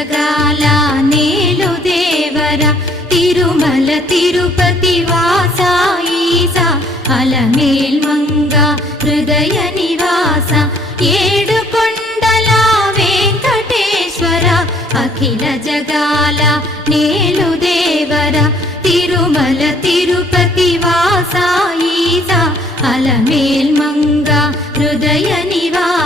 జగాల నేలు దేవర తిరుమల తిరుపతి వాస ఈసా అలమేల్ మంగ హృదయ నివాస ఏడు కొండల వెంకటేశ్వర అఖిల జగాల నేలు దేవర తిరుమల తిరుపతి వాస ఈసా అలమేల్ మంగ హృదయ నివాస